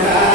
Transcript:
Yeah.